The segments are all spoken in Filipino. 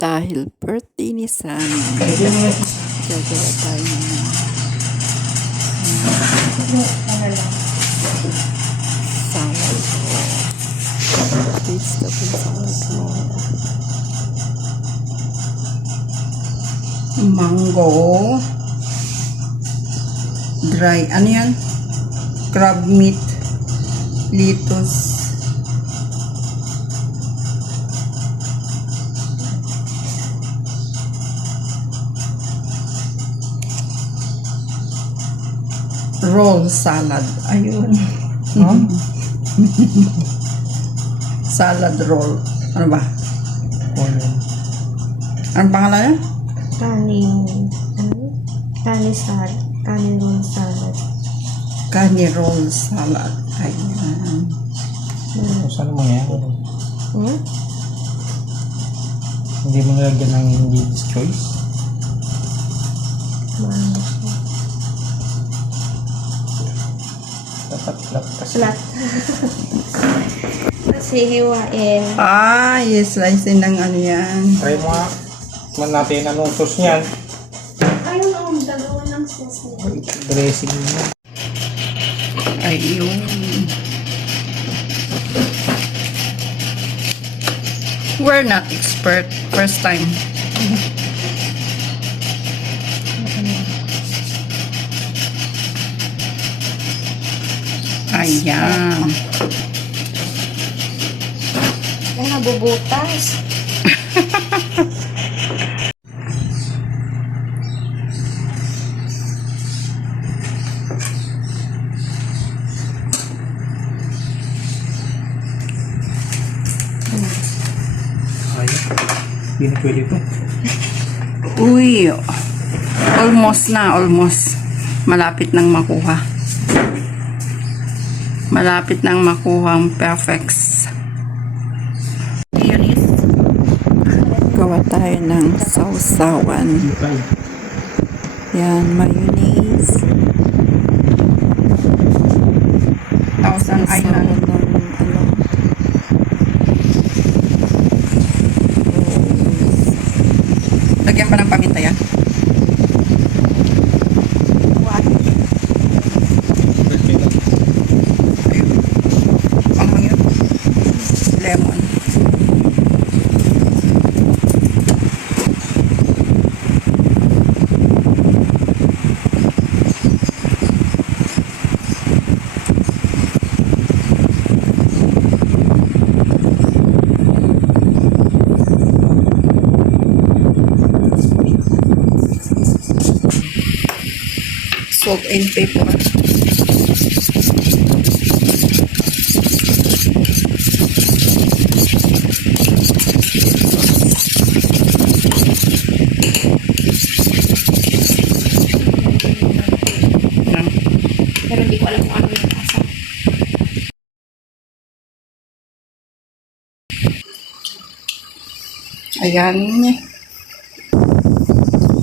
Dahil birthday ni Sammy, gagawa tayo ng salad roll. Vegetable salad roll. Mango. Dry. Ano yan? Crab meat. Lettuce. Roll salad. Ayun. Salad roll. Ano ba? Anong pangalan yan? Kani roll salad. Kani roll salad. Ayan. Saan mo yan? Hmm? Hindi mo nalagyan ng Ingredients Choice? Mango. Dapat flat kasi. Flat. Tapos hihiwain. Slice ng ano yan. Try mo nga. Man natin anong sauce niyan. Ayun ang dalawa ng sauce niya. Dressing mo. Ayun. We're not expert. First time. Ayan. Ay, nabubutas. Ayaw. Hindi na pwede ito. Uy. Almost na. Almost. Malapit nang makuha. Malapit nang makuha ang perfects. Mayonnaise. Gawa tayo ng sausawan. Yan, mayonnaise. Thousand Island. Sausawan ng ano, Lagyan pa ng paminta yan. Ayun. Panghang yun. Lemon. Salt and pepper. Pero hindi ko alam kung ano yung lasa. Ayan.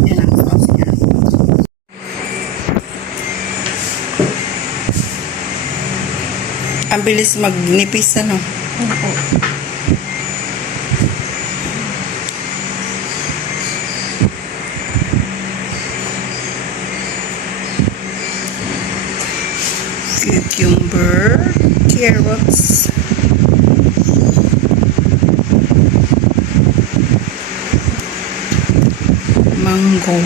Yan ang sauce niya. Ang bilis magnipis, ano? Opo. Cucumber, carrots, mango,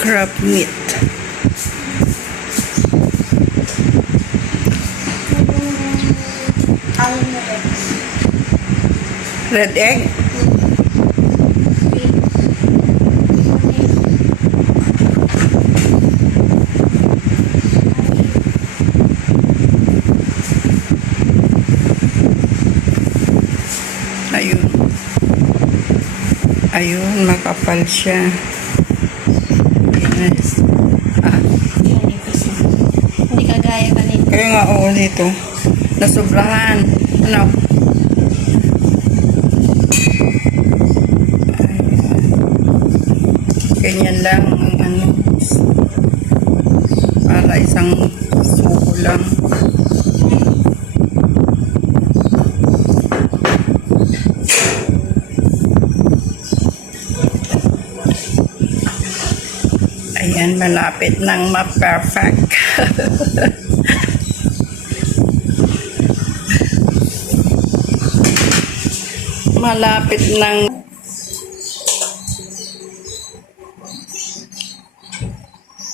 crab meat, red egg, ayun. Ayun, makapal siya. Yes. Hindi kagaya kanina. Kaya nga, oo, dito. Nasubrahan. Ano? Ganyan lang ang ano. Para isang sukol lang. Ayan, malapit nang ma-perfect. Malapit nang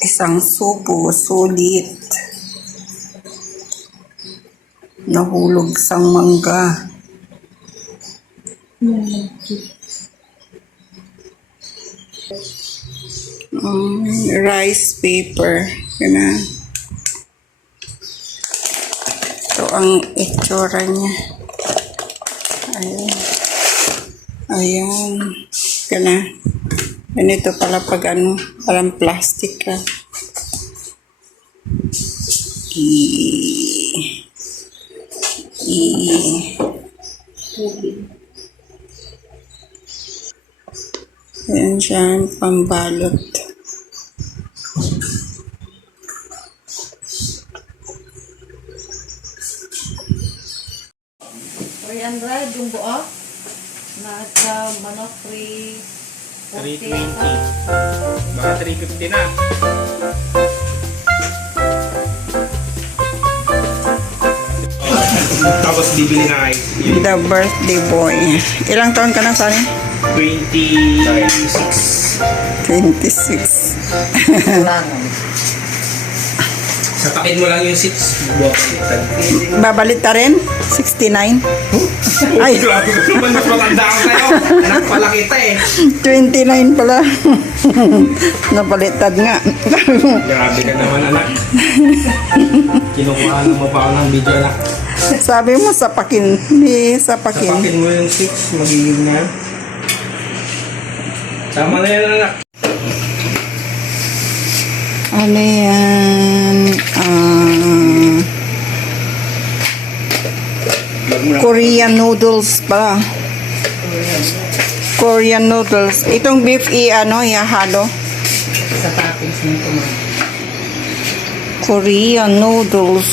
isang subo, sulit. Nahulog sang mangga. Rice paper. Yan. Ito ang itsura niya. Ayan. Ayan. Yan. Ganito pala pag ano, parang plastic ka. Ayan siya, pambalot. yung buo. Nasa manok 320. Baka 350 na. Tapos bibili na ice cream. The birthday boy. Ilang taon ka na, Sunny? 26. 26. Sapakin mo lang yung 6. Babalit ka rin? 69? Ay, Grabe ko naman, mas matanda ako sa'yo. Anak pala kita eh. 29 pala. Napalitad nga. Grabe ka naman anak. Kinukuha mo pa ako ng video anak. Sabi mo sapakin. Hindi sapakin. Sapakin mo yung 6, magiging na. Tama na yan anak. Ano yan? Korean noodles pala. Korean noodles. Itong beef ihalo. sa toppings nito man. Korean noodles.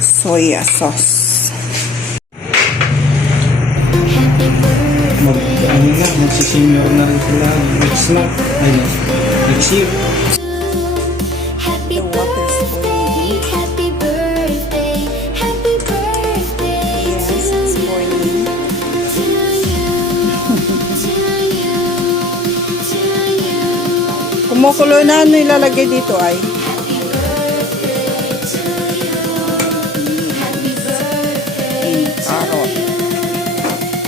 Soya sauce. Magsisenior na rin sila next month. Ayun, next year. Happy The water's boiling. happy birthday, happy birthday Yes, it's boiling. to you, to you, to you. Kumukulo na, ano ilalagay dito ay? Happy birthday to you. Happy birthday to Carrot. you.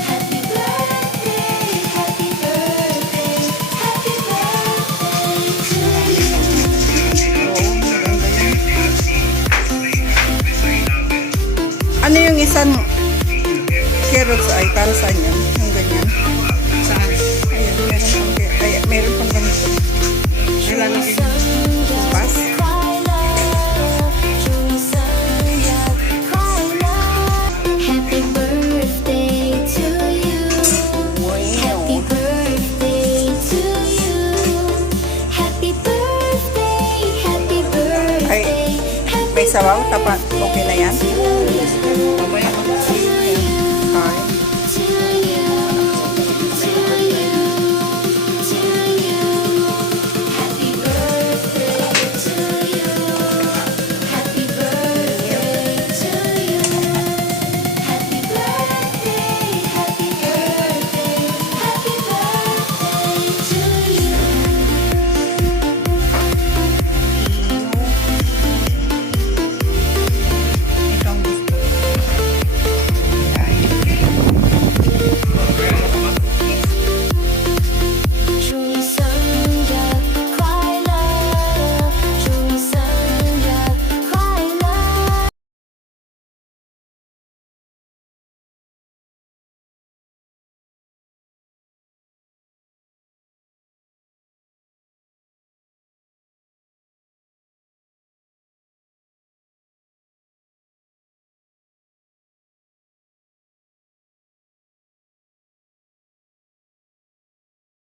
Happy birthday, happy birthday, happy birthday to you. Ano yung isang carrots ay para sa inyo? Yung ganyan. Saan? Ayun, meron pang, meron pang ganito. Nilalagay. Pas. Happy birthday to you. Happy birthday to you. Happy birthday, happy birthday. May sabaw? Tapat. Okay na yan?